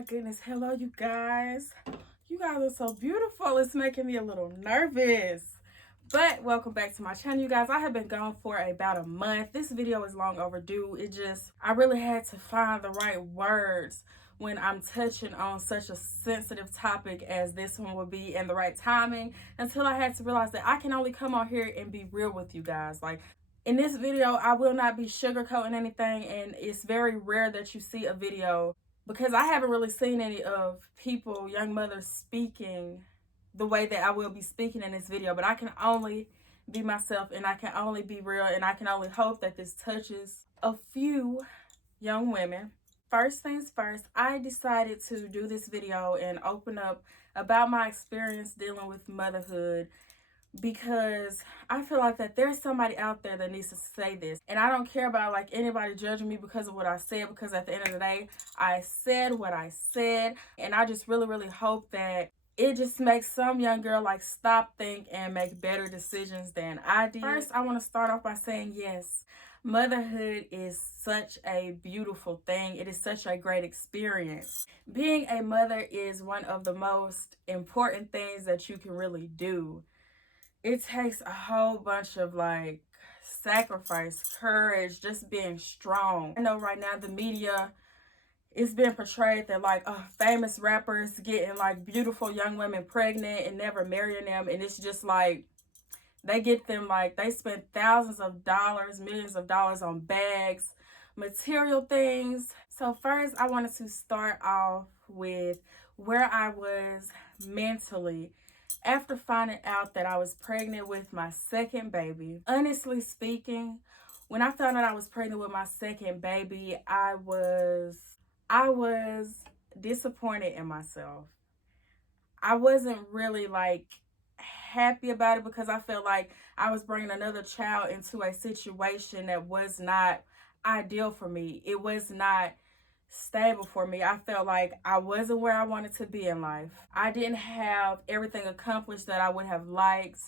my goodness. Hello, you guys. You guys are so beautiful. It's making me a little nervous. But welcome back to my channel, you guys. I have been gone for about a month. This video is long overdue. I really had to find the right words when I'm touching on such a sensitive topic as this one will be, and the right timing, until I had to realize that I can only come on here and be real with you guys. Like, in this video, I will not be sugarcoating anything, and it's very rare that you see a video, because I haven't really seen any of people, young mothers, speaking the way that I will be speaking in this video. But I can only be myself, and I can only be real, and I can only hope that this touches a few young women. First things first, I decided to do this video and open up about my experience dealing with motherhood, because I feel like that there's somebody out there that needs to say this. And I don't care about like anybody judging me because of what I said, because at the end of the day, I said what I said. And I just really hope that it just makes some young girl like stop, think, and make better decisions than I did. First, I want to start off by saying, yes, motherhood is such a beautiful thing. It is such a great experience. Being a mother is one of the most important things that you can really do. It takes a whole bunch of like sacrifice, courage, just being strong. I know right now the media is being portrayed that like famous rappers getting like beautiful young women pregnant and never marrying them, and it's just like they get them, like they spend thousands of dollars, millions of dollars on bags, material things. So first, I wanted to start off with where I was mentally after finding out that I was pregnant with my second baby. Honestly speaking, when I found out I was pregnant with my second baby, I was disappointed in myself. I wasn't really like happy about it, because I felt like I was bringing another child into a situation that was not ideal for me. It was not stable for me. I felt like I wasn't where I wanted to be in life. I didn't have everything accomplished that I would have liked.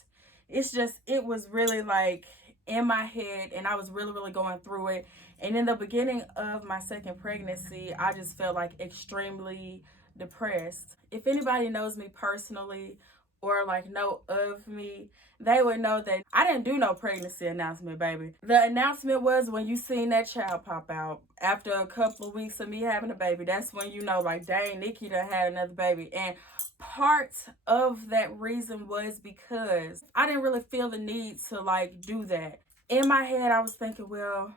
It was really like in my head, and I was really going through it. And in the beginning of my second pregnancy, I just felt like extremely depressed. If anybody knows me personally or like know of me, they would know that I didn't do no pregnancy announcement, baby. The announcement was when you seen that child pop out after a couple of weeks of me having a baby. That's when you know, like, dang, Nikki done had another baby. And part of that reason was because I didn't really feel the need to like do that. In my head, I was thinking, well,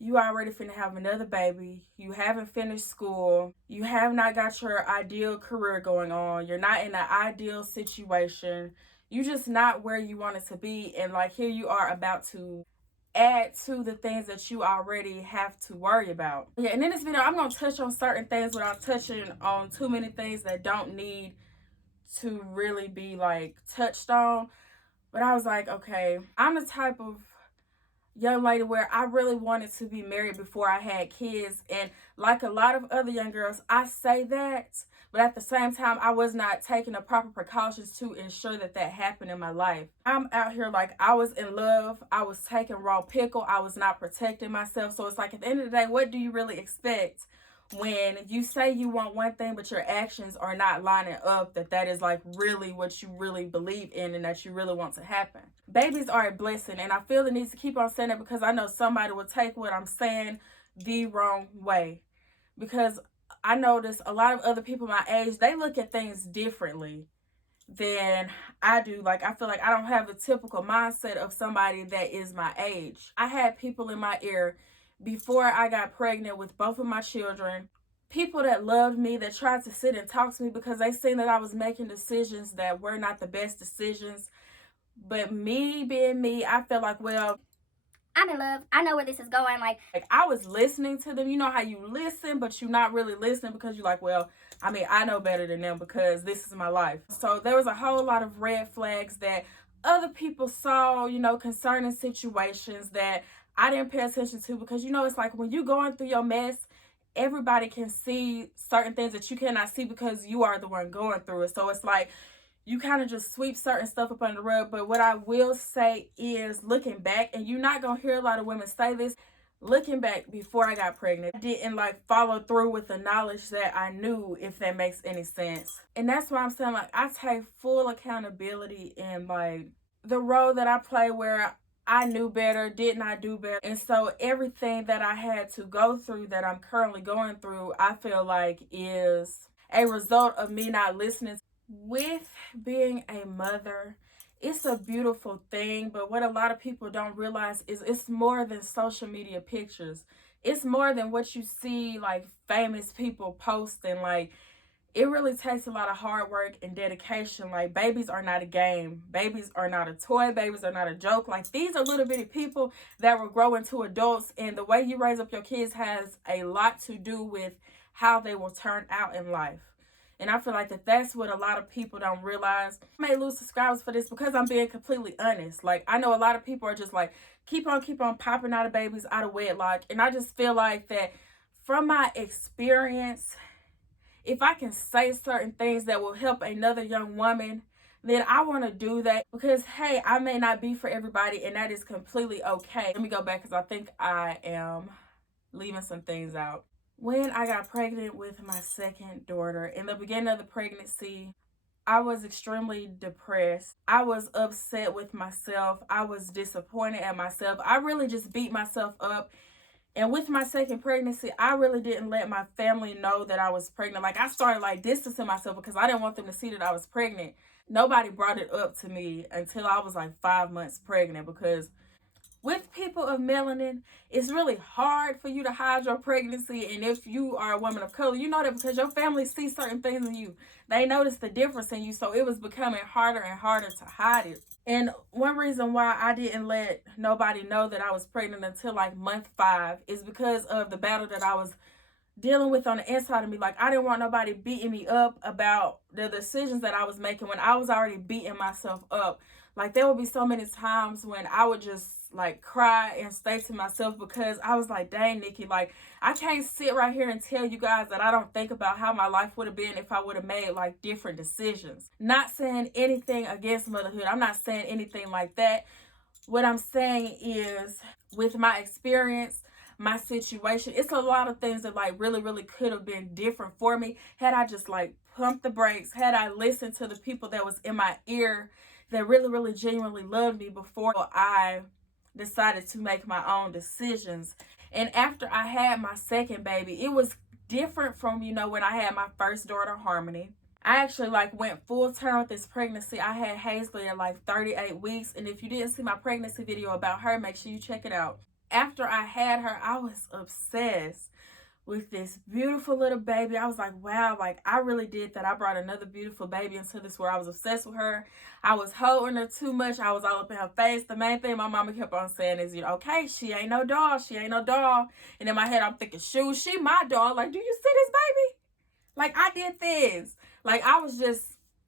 you already finna have another baby. You haven't finished school. You have not got your ideal career going on. You're not in an ideal situation. You just not where you wanted to be. And like, here you are about to add to the things that you already have to worry about. Yeah, and in this video, I'm going to touch on certain things without touching on too many things that don't need to really be like touched on. But I was like, okay, I'm the type of young lady where I really wanted to be married before I had kids. And like a lot of other young girls, I say that, but at the same time, I was not taking the proper precautions to ensure that that happened in my life. I'm out here like I was in love. I was taking raw pickle. I was not protecting myself. So it's like, at the end of the day, what do you really expect when you say you want one thing but your actions are not lining up, that is like really what you really believe in and that you really want to happen? Babies are a blessing, and I feel the need to keep on saying that, because I know somebody will take what I'm saying the wrong way. Because I notice a lot of other people my age, they look at things differently than I do. Like, I feel like I don't have the typical mindset of somebody that is my age. I had people in my ear before I got pregnant with both of my children, people that loved me, that tried to sit and talk to me because they seen that I was making decisions that were not the best decisions. But me being me, I felt like, well, I'm in love. I know where this is going. Like I was listening to them. You know how you listen, but you're not really listening because you're like, well, I mean, I know better than them because this is my life. So there was a whole lot of red flags that other people saw, you know, concerning situations that I didn't pay attention to, because, you know, it's like when you're going through your mess, everybody can see certain things that you cannot see because you are the one going through it. So it's like you kind of just sweep certain stuff up under the rug. But what I will say is, looking back, and you're not going to hear a lot of women say this, Looking back before I got pregnant, I didn't like follow through with the knowledge that I knew, if that makes any sense. And that's why I'm saying, like, I take full accountability in like the role that I play where I knew better, did not do better. And so everything that I had to go through, that I'm currently going through, I feel like is a result of me not listening. With being a mother, it's a beautiful thing, but what a lot of people don't realize is it's more than social media pictures. It's more than what you see like famous people posting. Like, it really takes a lot of hard work and dedication. Like, babies are not a game. Babies are not a toy. Babies are not a joke. Like, these are little bitty people that will grow into adults, and the way you raise up your kids has a lot to do with how they will turn out in life. And I feel like that's what a lot of people don't realize. I may lose subscribers for this because I'm being completely honest. Like, I know a lot of people are just like, keep on popping out of babies out of wedlock. And I just feel like that from my experience, if I can say certain things that will help another young woman, then I want to do that, because hey, I may not be for everybody, and that is completely okay. Let me go back because I think I am leaving some things out. When I got pregnant with my second daughter, in the beginning of the pregnancy, I was extremely depressed. I was upset with myself. I was disappointed at myself. I really just beat myself up. And with my second pregnancy, I really didn't let my family know that I was pregnant. Like, I started like distancing myself because I didn't want them to see that I was pregnant. Nobody brought it up to me until I was like 5 months pregnant, because with people of melanin, it's really hard for you to hide your pregnancy. And if you are a woman of color, you know that because your family sees certain things in you. They notice the difference in you. So it was becoming harder and harder to hide it. And one reason why I didn't let nobody know that I was pregnant until like month 5 is because of the battle that I was dealing with on the inside of me. Like, I didn't want nobody beating me up about the decisions that I was making when I was already beating myself up. Like, there would be so many times when I would just like cry and stay to myself, because I was like, dang, Nikki, like, I can't sit right here and tell you guys that I don't think about how my life would have been if I would have made like different decisions. Not saying anything against motherhood. I'm not saying anything like that. What I'm saying is, with my experience, my situation, it's a lot of things that like really could have been different for me had I just like pumped the brakes, had I listened to the people that was in my ear that really genuinely loved me before I decided to make my own decisions. And after I had my second baby, it was different from, when I had my first daughter, Harmony. I actually like went full term with this pregnancy. I had Hazley at like 38 weeks. And if you didn't see my pregnancy video about her, make sure you check it out. After I had her, I was obsessed with this beautiful little baby. I was like, wow, like, I really did that. I brought another beautiful baby into this world. I was obsessed with her. I was holding her too much. I was all up in her face. The main thing my mama kept on saying is, okay, she ain't no doll. She ain't no doll. And in my head, I'm thinking, shoot, she my doll. Like, do you see this baby? Like, I did this. Like,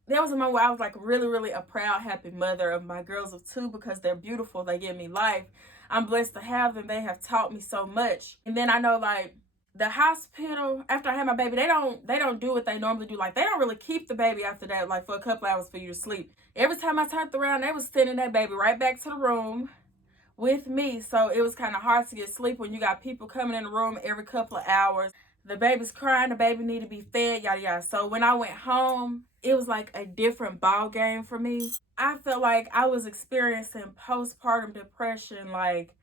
there was a moment where I was like really a proud, happy mother of my girls of 2, because they're beautiful. They give me life. I'm blessed to have them. They have taught me so much. And then I know, like, the hospital, after I had my baby, they don't do what they normally do. Like, they don't really keep the baby after that, like, for a couple hours for you to sleep. Every time I turned around, they was sending that baby right back to the room with me. So it was kind of hard to get sleep when you got people coming in the room every couple of hours. The baby's crying, the baby need to be fed, yada yada. So when I went home, it was like a different ball game for me. I felt like I was experiencing postpartum depression like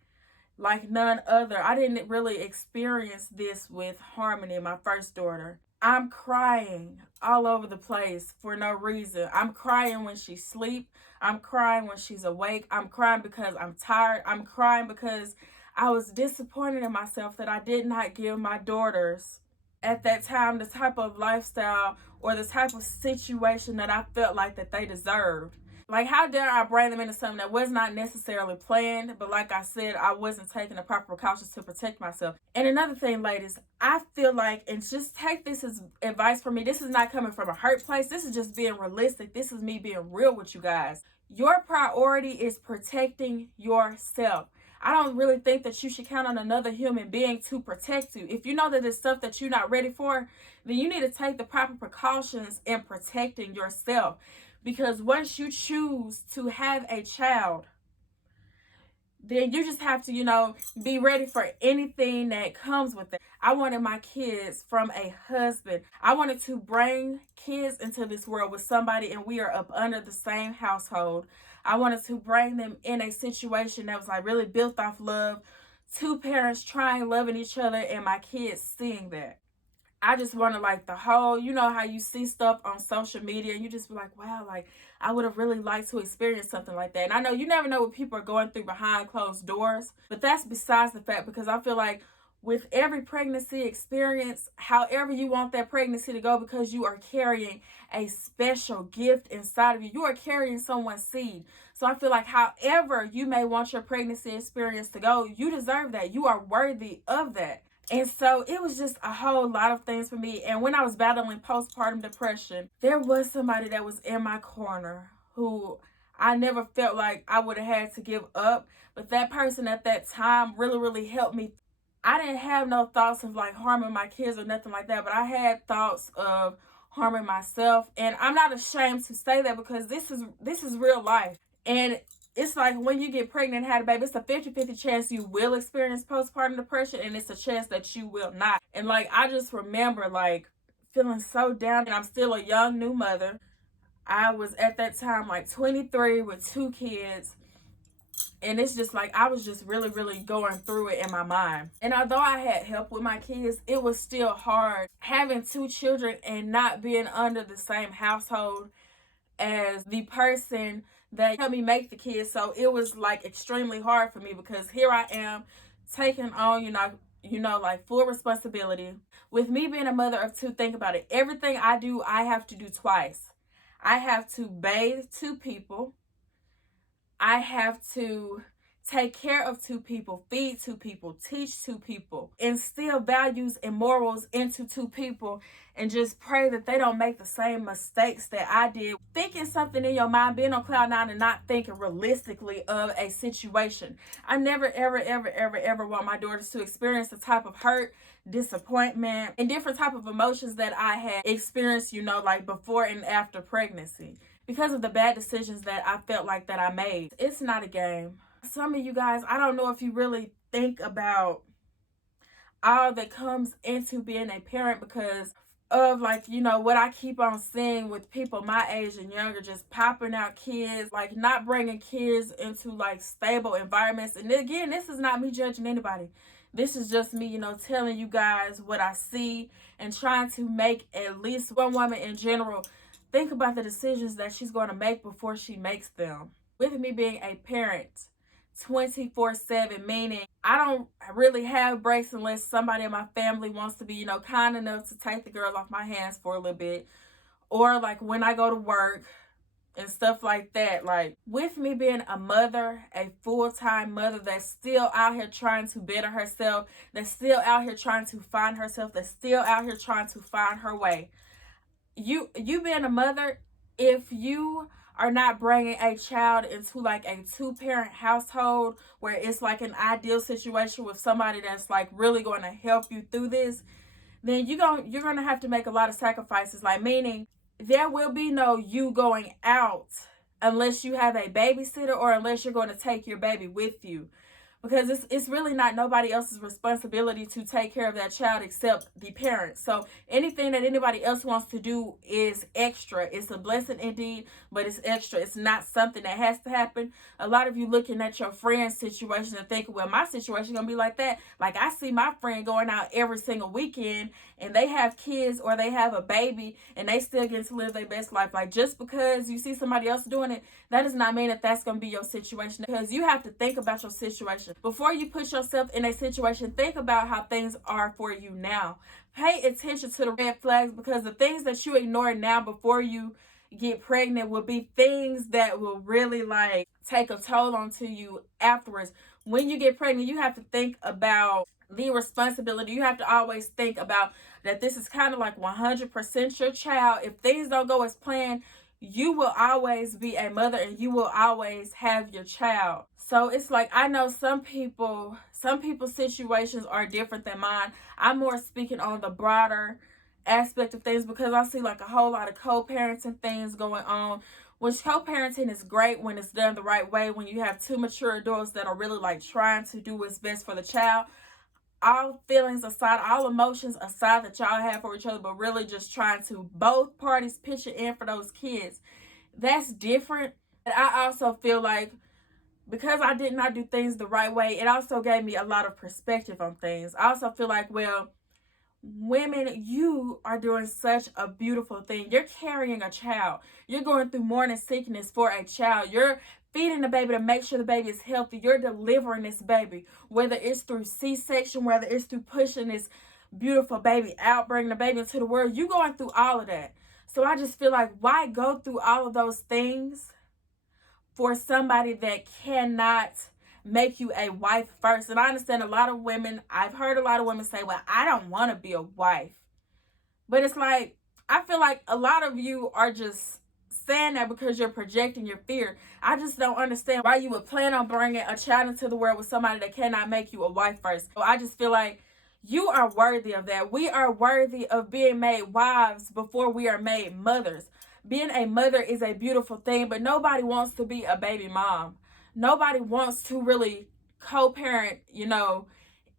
none other. I didn't really experience this with Harmony, my first daughter. I'm crying all over the place for no reason. I'm crying when she sleeps. I'm crying when she's awake. I'm crying because I'm tired. I'm crying because I was disappointed in myself that I did not give my daughters at that time the type of lifestyle or the type of situation that I felt like that they deserved. Like, how dare I bring them into something that was not necessarily planned, but like I said, I wasn't taking the proper precautions to protect myself. And another thing, ladies, I feel like, and just take this as advice from me, this is not coming from a hurt place. This is just being realistic. This is me being real with you guys. Your priority is protecting yourself. I don't really think that you should count on another human being to protect you. If you know that it's stuff that you're not ready for, then you need to take the proper precautions in protecting yourself. Because once you choose to have a child, then you just have to, be ready for anything that comes with it. I wanted my kids from a husband. I wanted to bring kids into this world with somebody, and we are up under the same household. I wanted to bring them in a situation that was like really built off love, two parents trying, loving each other, and my kids seeing that. I just wanted like the whole, how you see stuff on social media and you just be like, wow, like I would have really liked to experience something like that. And I know you never know what people are going through behind closed doors, but that's besides the fact, because I feel like with every pregnancy experience, however you want that pregnancy to go, because you are carrying a special gift inside of you, you are carrying someone's seed. So I feel like however you may want your pregnancy experience to go, you deserve that. You are worthy of that. And so it was just a whole lot of things for me. And when I was battling postpartum depression, there was somebody that was in my corner who I never felt like I would have had to give up. But that person at that time really, really helped me. I didn't have no thoughts of like harming my kids or nothing like that, but I had thoughts of harming myself. And I'm not ashamed to say that, because this is real life. And it's like when you get pregnant and have a baby, it's a 50-50 chance you will experience postpartum depression, and it's a chance that you will not. And like I just remember like feeling so down, and I'm still a young new mother. I was at that time like 23 with two kids, and it's just like I was just really, really going through it in my mind. And although I had help with my kids, it was still hard having two children and not being under the same household as the person that helped me make the kids. So it was like extremely hard for me, because here I am taking on, like full responsibility. With me being a mother of two, think about it. Everything I do, I have to do twice. I have to bathe two people. I have to take care of two people, feed two people, teach two people, instill values and morals into two people, and just pray that they don't make the same mistakes that I did. Thinking something in your mind, being on cloud nine, and not thinking realistically of a situation. I never, ever, ever, ever, ever want my daughters to experience the type of hurt, disappointment, and different type of emotions that I had experienced, like before and after pregnancy, because of the bad decisions that I felt like that I made. It's not a game. Some of you guys, I don't know if you really think about all that comes into being a parent, because of like, what I keep on seeing with people my age and younger, just popping out kids, like not bringing kids into like stable environments. And again, this is not me judging anybody. This is just me, telling you guys what I see, and trying to make at least one woman in general think about the decisions that she's going to make before she makes them. With me being a parent 24/7, meaning I don't really have breaks unless somebody in my family wants to be, kind enough to take the girls off my hands for a little bit, or like when I go to work and stuff like that. Like with me being a mother, a full-time mother that's still out here trying to better herself, that's still out here trying to find herself, that's still out here trying to find her way. You being a mother, if you are not bringing a child into like a two-parent household where it's like an ideal situation with somebody that's like really going to help you through this, then you're going to have to make a lot of sacrifices. Like meaning there will be no you going out unless you have a babysitter, or unless you're going to take your baby with you, because it's really not nobody else's responsibility to take care of that child except the parents. So anything that anybody else wants to do is extra. It's a blessing indeed, but it's extra. It's not something that has to happen. A lot of you looking at your friend's situation and thinking, well, my situation gonna be like that. Like I see my friend going out every single weekend, and they have kids or they have a baby, and they still get to live their best life. Like just because you see somebody else doing it, that does not mean that that's going to be your situation, because you have to think about your situation. Before you put yourself in a situation, think about how things are for you now. Pay attention to the red flags, because the things that you ignore now before you get pregnant will be things that will really like take a toll onto you afterwards. When you get pregnant, you have to think about the responsibility. You have to always think about that this is kind of like 100% your child. If things don't go as planned, you will always be a mother, and you will always have your child. So it's like, I know some people's situations are different than mine. I'm more speaking on the broader aspect of things, because I see like a whole lot of co-parenting things going on Which co-parenting is great when it's done the right way, when you have two mature adults that are really like trying to do what's best for the child. All feelings aside, all emotions aside that y'all have for each other, but really just trying to both parties pitch it in for those kids. That's different. But I also feel like because I did not do things the right way, it also gave me a lot of perspective on things. I also feel like, well, women, you are doing such a beautiful thing. You're carrying a child. You're going through morning sickness for a child. You're feeding the baby to make sure the baby is healthy. You're delivering this baby, whether it's through C-section, whether it's through pushing this beautiful baby out, bringing the baby into the world. You're going through all of that. So I just feel like, why go through all of those things for somebody that cannot make you a wife first? And I understand a lot of women, I've heard a lot of women say, well, I don't want to be a wife. But it's like, I feel like a lot of you are just saying that because you're projecting your fear. I just don't understand why you would plan on bringing a child into the world with somebody that cannot make you a wife first. So I just feel like you are worthy of that. We are worthy of being made wives before we are made mothers. Being a mother is a beautiful thing, but nobody wants to be a baby mom. Nobody wants to really co-parent,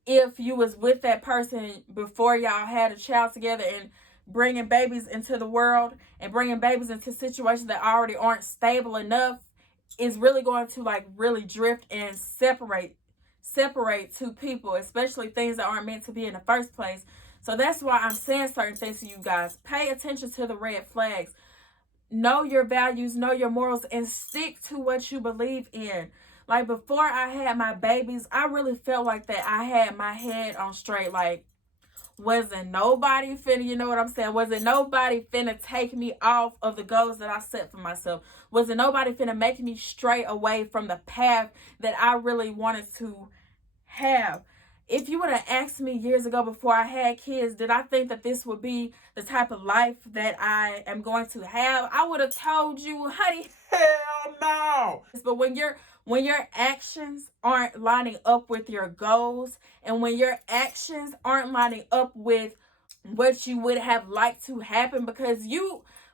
if you was with that person before y'all had a child together, and bringing babies into the world and bringing babies into situations that already aren't stable enough is really going to like really drift and separate two people, especially things that aren't meant to be in the first place. So that's why I'm saying certain things to you guys. Pay attention to the red flags. Know your values, know your morals, and stick to what you believe in. Like, before I had my babies, I really felt like that I had my head on straight. Like, wasn't nobody finna, you know what I'm saying? Wasn't nobody finna take me off of the goals that I set for myself? Wasn't nobody finna make me stray away from the path that I really wanted to have? If you would have asked me years ago before I had kids, did I think that this would be the type of life that I am going to have? I would have told you, honey, hell no. But when your actions aren't lining up with your goals, and when your actions aren't lining up with what you would have liked to happen, because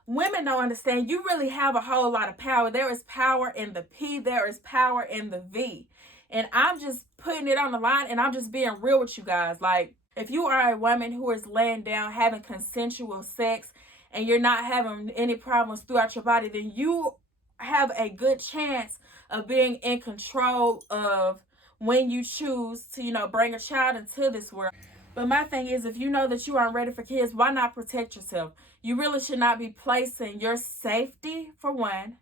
women don't understand, you really have a whole lot of power. There is power in the P, there is power in the V. And I'm just putting it on the line, and I'm just being real with you guys. Like, if you are a woman who is laying down having consensual sex and you're not having any problems throughout your body, then you have a good chance of being in control of when you choose to, bring a child into this world. But my thing is, if you know that you aren't ready for kids, why not protect yourself? You really should not be placing your safety, for one,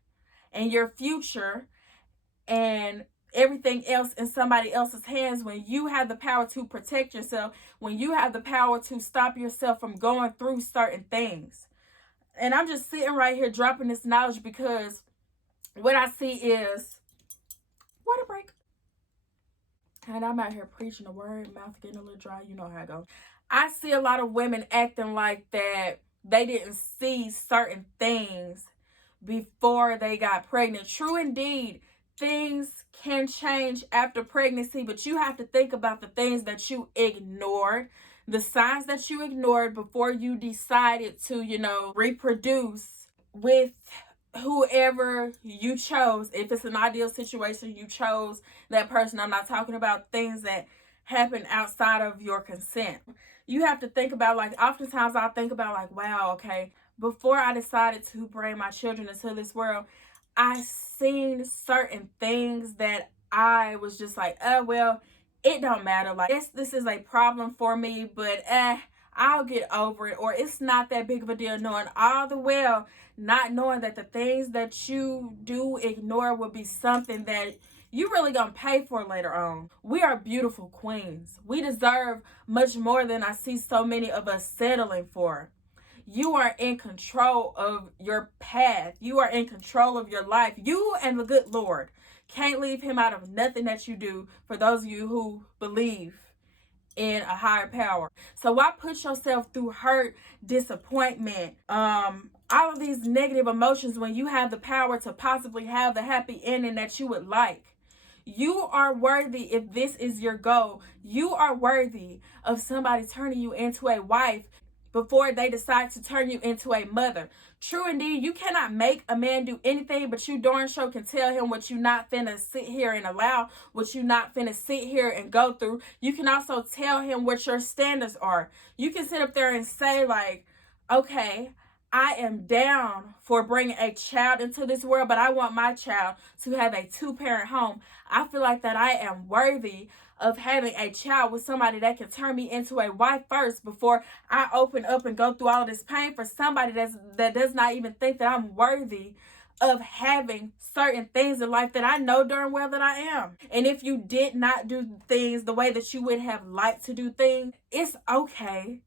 and your future and everything else in somebody else's hands, when you have the power to protect yourself, when you have the power to stop yourself from going through certain things. And I'm just sitting right here dropping this knowledge because what I see is, water break. And I'm out here preaching the word, mouth getting a little dry, you know how I go. I see a lot of women acting like that they didn't see certain things before they got pregnant. True indeed, things can change after pregnancy, but you have to think about the things that you ignored, the signs that you ignored before you decided to, reproduce with whoever you chose. If it's an ideal situation, you chose that person. I'm not talking about things that happen outside of your consent. You have to think about, like, oftentimes I'll think about, like, wow, okay, before I decided to bring my children into this world, I seen certain things that I was just like, well, it don't matter. Like, this is a problem for me, but I'll get over it. Or it's not that big of a deal, knowing all the well, not knowing that the things that you do ignore will be something that you really gonna pay for later on. We are beautiful queens. We deserve much more than I see so many of us settling for. You are in control of your path. You are in control of your life. You and the good Lord can't leave him out of nothing that you do, for those of you who believe in a higher power. So why put yourself through hurt, disappointment, all of these negative emotions when you have the power to possibly have the happy ending that you would like? You are worthy. If this is your goal, you are worthy of somebody turning you into a wife. before they decide to turn you into a mother. True indeed, you cannot make a man do anything, but you darn sure can tell him what you not finna sit here and allow, what you not finna sit here and go through. You can also tell him what your standards are. You can sit up there and say like, okay, I am down for bringing a child into this world, but I want my child to have a two-parent home. I feel like that I am worthy of having a child with somebody that can turn me into a wife first before I open up and go through all of this pain for somebody that does not even think that I'm worthy of having certain things in life that I know darn well that I am. And if you did not do things the way that you would have liked to do things, it's okay.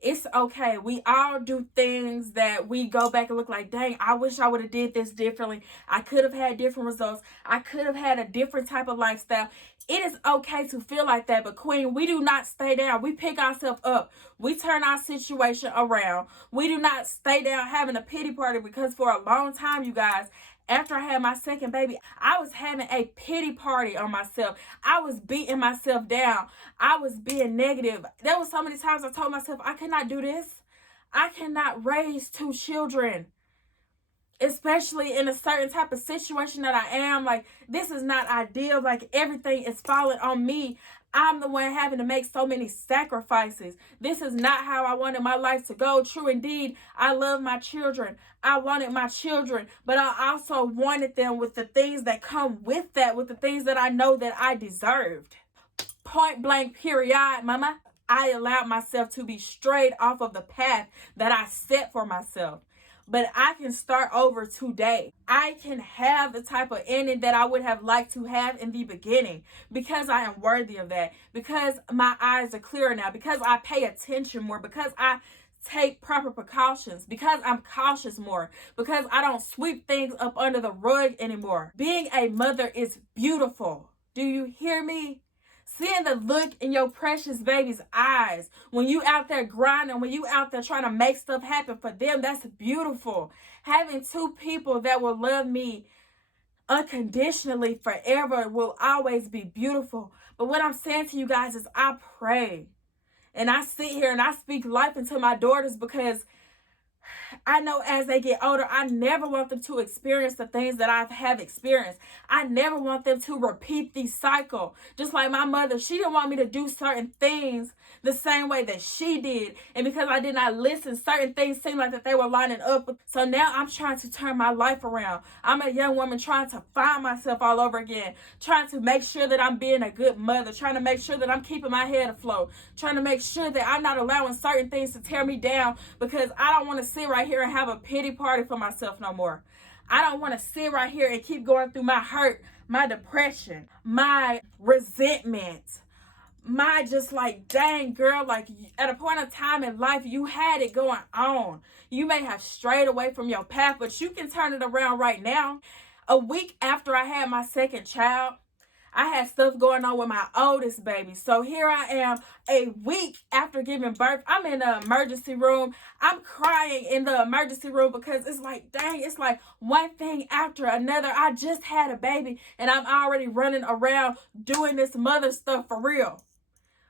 It's okay. We all do things that we go back and look like, dang, I wish I would have did this differently. I could have had different results. I could have had a different type of lifestyle. It is okay to feel like that, but Queen, we do not stay down. We pick ourselves up. We turn our situation around. We do not stay down having a pity party, because for a long time, you guys, after I had my second baby, I was having a pity party on myself. I was beating myself down. I was being negative. There was so many times I told myself, I cannot do this. I cannot raise two children, especially in a certain type of situation that I am. Like, this is not ideal. Like, everything is falling on me. I'm the one having to make so many sacrifices. This is not how I wanted my life to go. True indeed, I love my children. I wanted my children, but I also wanted them with the things that come with that, with the things that I know that I deserved. Point blank, period, mama. I allowed myself to be strayed off of the path that I set for myself. But I can start over today. I can have the type of ending that I would have liked to have in the beginning, because I am worthy of that, because my eyes are clearer now, because I pay attention more, because I take proper precautions, because I'm cautious more, because I don't sweep things up under the rug anymore. Being a mother is beautiful. Do you hear me? Seeing the look in your precious baby's eyes when you out there grinding, when you out there trying to make stuff happen for them, that's beautiful. Having two people that will love me unconditionally forever will always be beautiful. But what I'm saying to you guys is, I pray and I sit here and I speak life into my daughters, because I know as they get older, I never want them to experience the things that I have experienced. I never want them to repeat the cycle. Just like my mother, she didn't want me to do certain things the same way that she did. And because I did not listen, certain things seemed like that they were lining up. So now I'm trying to turn my life around. I'm a young woman trying to find myself all over again, trying to make sure that I'm being a good mother, trying to make sure that I'm keeping my head afloat, trying to make sure that I'm not allowing certain things to tear me down, because I don't want to sit right here and have a pity party for myself no more. I don't want to sit right here and keep going through my hurt, my depression, my resentment, my just like, dang girl, like at a point of time in life, you had it going on. You may have strayed away from your path, but you can turn it around right now. A week after I had my second child, I had stuff going on with my oldest baby. So here I am a week after giving birth. I'm in the emergency room. I'm crying in the emergency room, because it's like, dang, it's like one thing after another. I just had a baby and I'm already running around doing this mother stuff for real.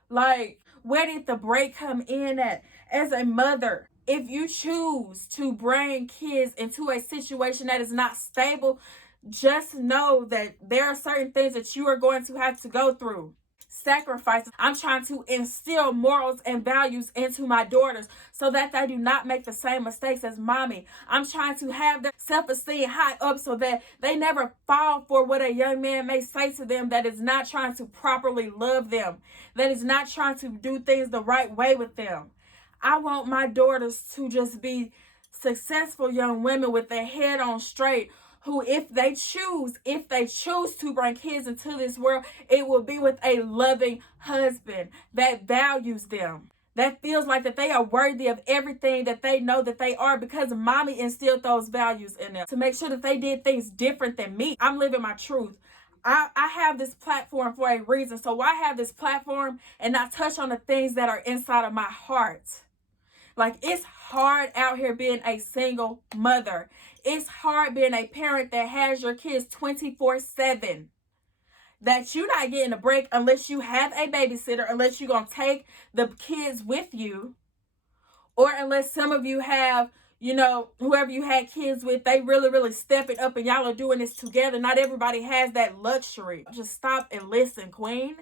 Like, where did the break come in at? As a mother, if you choose to bring kids into a situation that is not stable, just know that there are certain things that you are going to have to go through. Sacrifices. I'm trying to instill morals and values into my daughters so that they do not make the same mistakes as mommy. I'm trying to have their self-esteem high up so that they never fall for what a young man may say to them that is not trying to properly love them, that is not trying to do things the right way with them. I want my daughters to just be successful young women with their head on straight, who, if they choose to bring kids into this world, it will be with a loving husband that values them, that feels like that they are worthy of everything that they know that they are, because mommy instilled those values in them to make sure that they did things different than me. I'm living my truth. I have this platform for a reason. So why have this platform and not touch on the things that are inside of my heart? Like, it's hard out here being a single mother. It's hard being a parent that has your kids 24/7. That you're not getting a break unless you have a babysitter, unless you're going to take the kids with you, Or unless some of you have, whoever you had kids with, they really, really step it up and y'all are doing this together. Not everybody has that luxury. Just stop and listen, queen.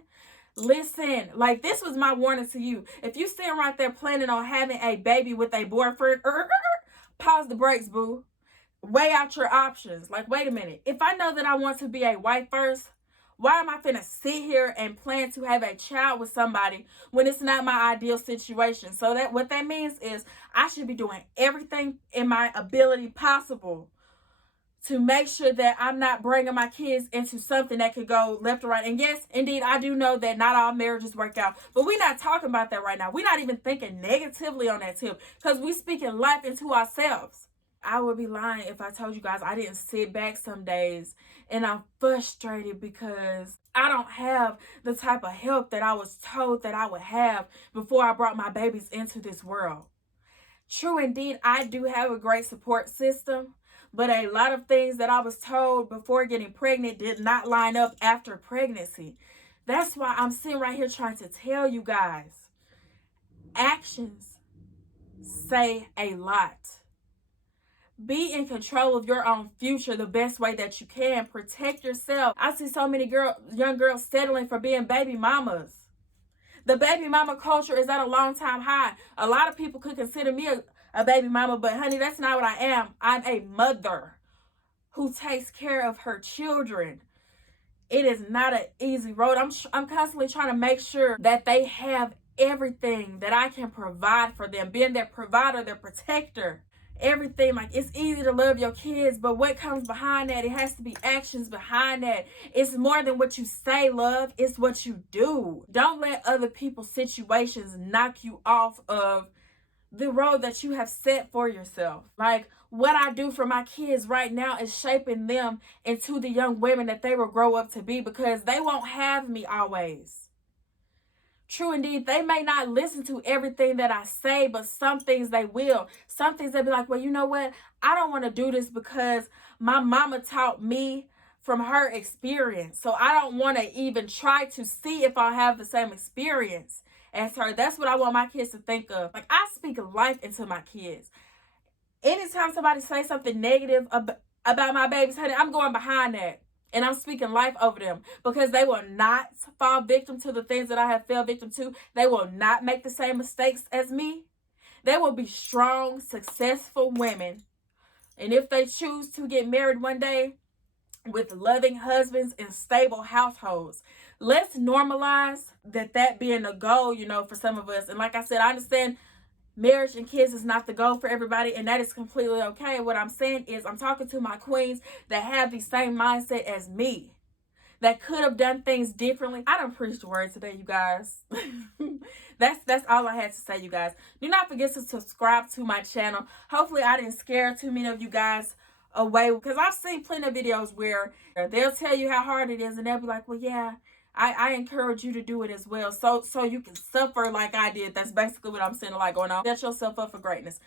Listen, like, this was my warning to you. If you sitting right there planning on having a baby with a boyfriend, pause the brakes, boo. Weigh out your options. Like, wait a minute. If I know that I want to be a wife first, why am I finna sit here and plan to have a child with somebody when it's not my ideal situation? So that what that means is I should be doing everything in my ability possible to make sure that I'm not bringing my kids into something that could go left or right. And yes, indeed, I do know that not all marriages work out, but we're not talking about that right now. We're not even thinking negatively on that tip because we're speaking life into ourselves. I would be lying if I told you guys I didn't sit back some days and I'm frustrated because I don't have the type of help that I was told that I would have before I brought my babies into this world. True, indeed, I do have a great support system, but a lot of things that I was told before getting pregnant did not line up after pregnancy. That's why I'm sitting right here trying to tell you guys, actions say a lot. Be in control of your own future the best way that you can. Protect yourself. I see so many young girls settling for being baby mamas. The baby mama culture is at a long time high. A lot of people could consider me a baby mama, but honey, that's not what I am. I'm a mother who takes care of her children. It is not an easy road. I'm constantly trying to make sure that they have everything that I can provide for them, being their provider, their protector. Everything. Like, it's easy to love your kids, but what comes behind that? It has to be actions behind that. It's more than what you say, love. It's what you do. Don't let other people's situations knock you off of the road that you have set for yourself. Like, what I do for my kids right now is shaping them into the young women that they will grow up to be, because they won't have me always. True, indeed, they may not listen to everything that I say, but some things they will. Some things they'll be like, well, you know what? I don't want to do this because my mama taught me from her experience. So I don't want to even try to see if I have the same experience as her. That's what I want my kids to think of. Like, I speak life into my kids. Anytime somebody says something negative about my babies, honey, I'm going behind that. And I'm speaking life over them, because they will not fall victim to the things that I have fell victim to. They will not make the same mistakes as me. They will be strong, successful women. And if they choose to get married one day with loving husbands and stable households, let's normalize that being a goal, for some of us. And like I said, I understand marriage and kids is not the goal for everybody, and that is completely okay. What I'm saying is, I'm talking to my queens that have the same mindset as me, that could have done things differently. I don't preach the word today, you guys. That's all I had to say, you guys. Do not forget to subscribe to my channel. Hopefully I didn't scare too many of you guys away, because I've seen plenty of videos where they'll tell you how hard it is, and they'll be like, well, yeah, I encourage you to do it as well, so you can suffer like I did. That's basically what I'm saying, like, going on. Set yourself up for greatness.